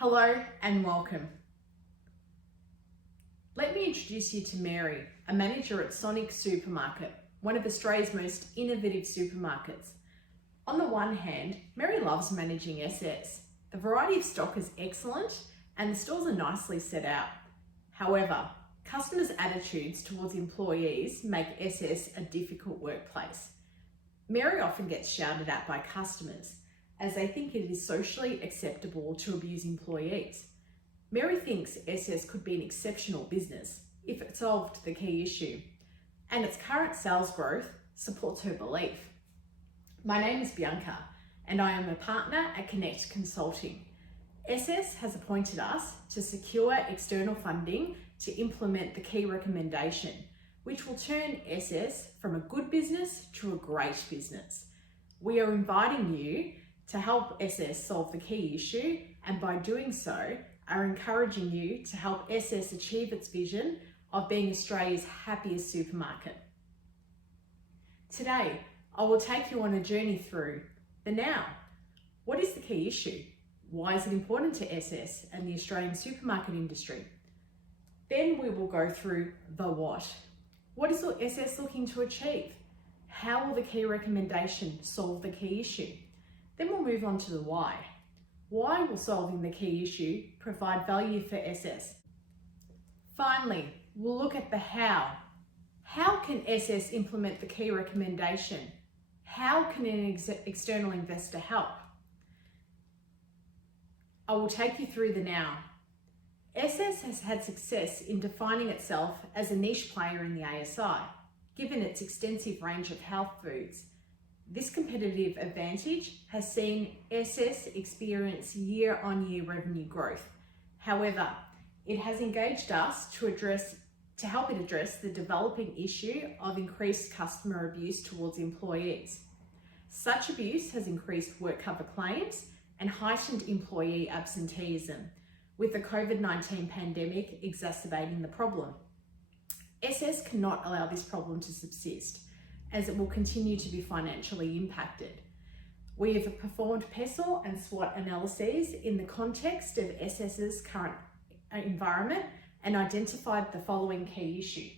Hello and welcome. Let me introduce you to Mary, a manager at Sonic Supermarket, one of Australia's most innovative supermarkets. On the one hand, Mary loves managing SS. The variety of stock is excellent and the stores are nicely set out. However, customers' attitudes towards employees make SS a difficult workplace. Mary often gets shouted at by customers as they think it is socially acceptable to abuse employees. Mary thinks SS could be an exceptional business if it solved the key issue, and its current sales growth supports her belief. My name is Bianca, and I am a partner at Connect Consulting. SS has appointed us to secure external funding to implement the key recommendation, which will turn SS from a good business to a great business. We are inviting you to help SS solve the key issue, and by doing so, are encouraging you to help SS achieve its vision of being Australia's happiest supermarket. Today, I will take you on a journey through the now. What is the key issue? Why is it important to SS and the Australian supermarket industry? Then we will go through the what. What is SS looking to achieve? How will the key recommendation solve the key issue? Then we'll move on to the why. Why will solving the key issue provide value for SS? Finally, we'll look at the how. How can SS implement the key recommendation? How can an external investor help? I will take you through the now. SS has had success in defining itself as a niche player in the ASI, given its extensive range of health foods. This competitive advantage has seen SS experience year-on-year revenue growth. However, it has engaged us to help it address the developing issue of increased customer abuse towards employees. Such abuse has increased work cover claims and heightened employee absenteeism, with the COVID-19 pandemic exacerbating the problem. SS cannot allow this problem to subsist, as it will continue to be financially impacted. We have performed PESEL and SWOT analyses in the context of SS's current environment and identified the following key issue.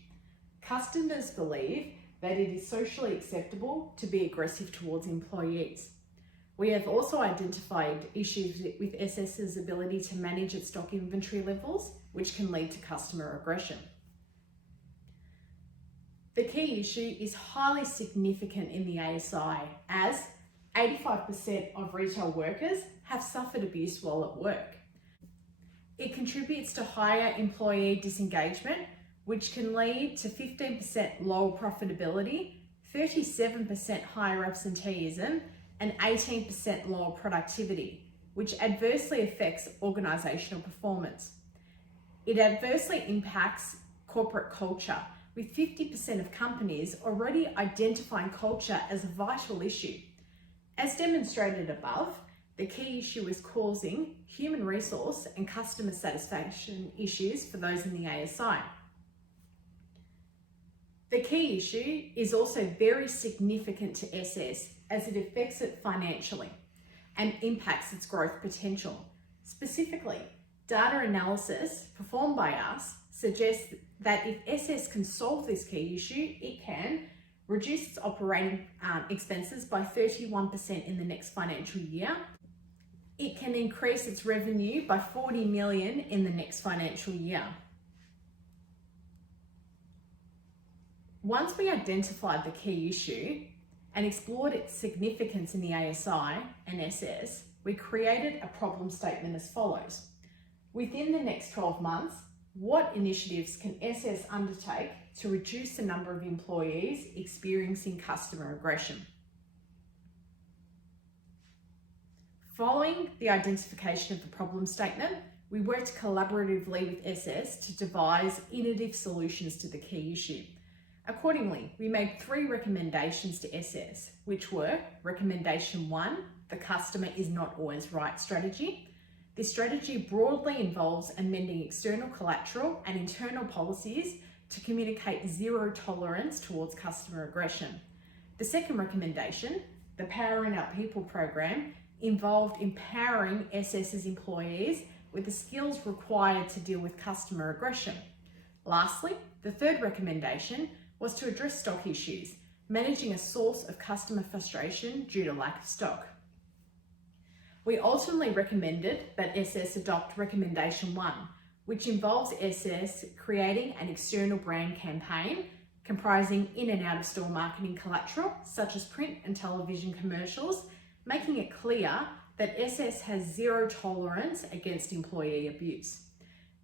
Customers believe that it is socially acceptable to be aggressive towards employees. We have also identified issues with SS's ability to manage its stock inventory levels, which can lead to customer aggression. The key issue is highly significant in the ASI, as 85% of retail workers have suffered abuse while at work. It contributes to higher employee disengagement, which can lead to 15% lower profitability, 37% higher absenteeism, and 18% lower productivity, which adversely affects organisational performance. It adversely impacts corporate culture, with 50% of companies already identifying culture as a vital issue. As demonstrated above, the key issue is causing human resource and customer satisfaction issues for those in the ASI. The key issue is also very significant to SS as it affects it financially and impacts its growth potential. Specifically, data analysis performed by us suggests that if SS can solve this key issue, it can reduce its operating expenses by 31% in the next financial year. It can increase its revenue by 40 million in the next financial year. Once we identified the key issue and explored its significance in the ASI and SS, we created a problem statement as follows. Within the next 12 months, what initiatives can SS undertake to reduce the number of employees experiencing customer aggression? Following the identification of the problem statement, we worked collaboratively with SS to devise innovative solutions to the key issue. Accordingly, we made 3 recommendations to SS, which were Recommendation 1, the customer is not always right strategy. This strategy broadly involves amending external collateral and internal policies to communicate zero tolerance towards customer aggression. The second recommendation, the Powering Our People program, involved empowering SS's employees with the skills required to deal with customer aggression. Lastly, the third recommendation was to address stock issues, managing a source of customer frustration due to lack of stock. We ultimately recommended that SS adopt recommendation 1, which involves SS creating an external brand campaign comprising in and out of store marketing collateral, such as print and television commercials, making it clear that SS has zero tolerance against employee abuse.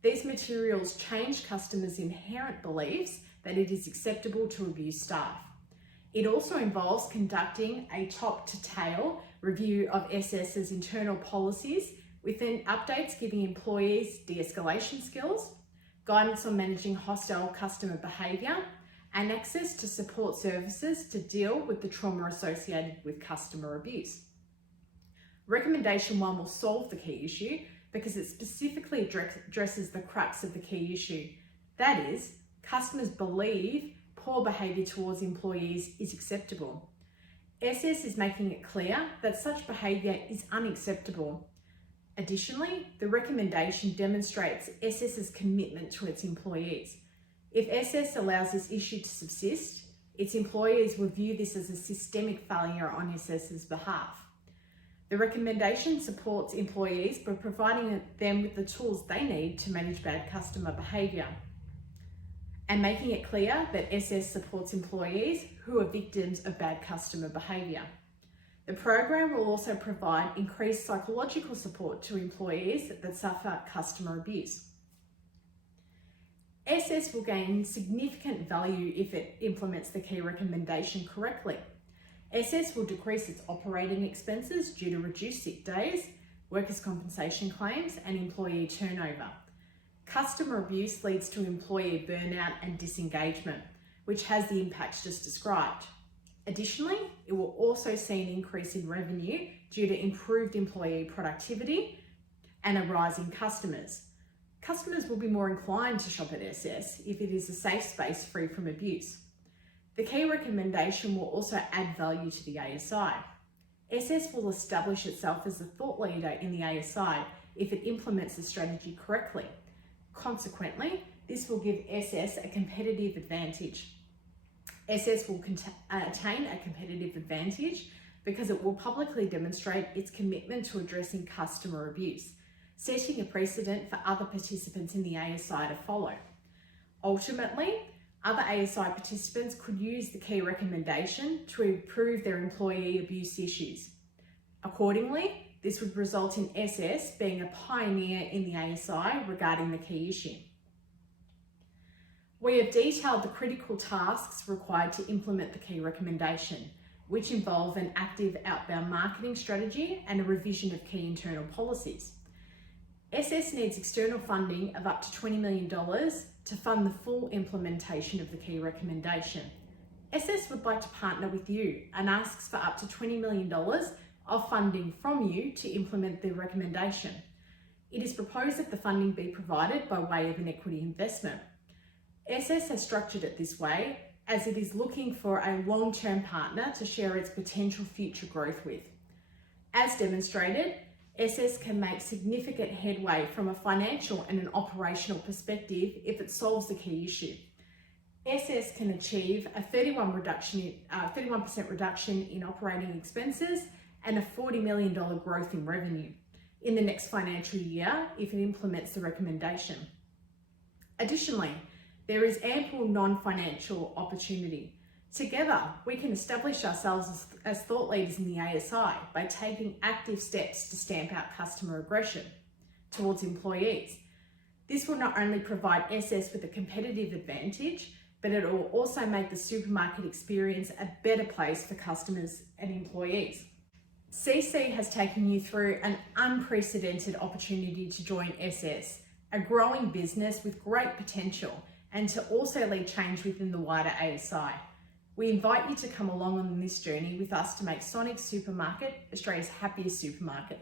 These materials change customers' inherent beliefs that it is acceptable to abuse staff. It also involves conducting a top-to-tail review of SS's internal policies, within updates giving employees de-escalation skills, guidance on managing hostile customer behaviour, and access to support services to deal with the trauma associated with customer abuse. Recommendation 1 will solve the key issue because it specifically addresses the crux of the key issue. That is, customers believe poor behaviour towards employees is acceptable. SS is making it clear that such behaviour is unacceptable. Additionally, the recommendation demonstrates SS's commitment to its employees. If SS allows this issue to subsist, its employees will view this as a systemic failure on SS's behalf. The recommendation supports employees by providing them with the tools they need to manage bad customer behaviour and making it clear that SS supports employees who are victims of bad customer behaviour. The program will also provide increased psychological support to employees that suffer customer abuse. SS will gain significant value if it implements the key recommendation correctly. SS will decrease its operating expenses due to reduced sick days, workers' compensation claims, and employee turnover. Customer abuse leads to employee burnout and disengagement, which has the impacts just described. Additionally, it will also see an increase in revenue due to improved employee productivity and a rise in customers. Customers will be more inclined to shop at SS if it is a safe space free from abuse. The key recommendation will also add value to the ASI. SS will establish itself as a thought leader in the ASI if it implements the strategy correctly. Consequently, this will give SS a competitive advantage. SS will attain a competitive advantage because it will publicly demonstrate its commitment to addressing customer abuse, setting a precedent for other participants in the ASI to follow. Ultimately, other ASI participants could use the key recommendation to improve their employee abuse issues. Accordingly, this would result in SS being a pioneer in the ASI regarding the key issue. We have detailed the critical tasks required to implement the key recommendation, which involve an active outbound marketing strategy and a revision of key internal policies. SS needs external funding of up to $20 million to fund the full implementation of the key recommendation. SS would like to partner with you and asks for up to $20 million of funding from you to implement the recommendation. It is proposed that the funding be provided by way of an equity investment. SS has structured it this way as it is looking for a long-term partner to share its potential future growth with. As demonstrated, SS can make significant headway from a financial and an operational perspective if it solves the key issue. SS can achieve a 31% reduction in operating expenses and a $40 million growth in revenue in the next financial year if it implements the recommendation. Additionally, there is ample non-financial opportunity. Together, we can establish ourselves as thought leaders in the ASI by taking active steps to stamp out customer aggression towards employees. This will not only provide SS with a competitive advantage, but it will also make the supermarket experience a better place for customers and employees. CC has taken you through an unprecedented opportunity to join SS, a growing business with great potential, and to also lead change within the wider ASI. We invite you to come along on this journey with us to make Sonic Supermarket Australia's happiest supermarket.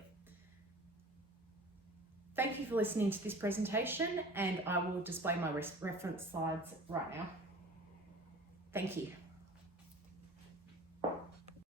Thank you for listening to this presentation, and I will display my reference slides right now. Thank you.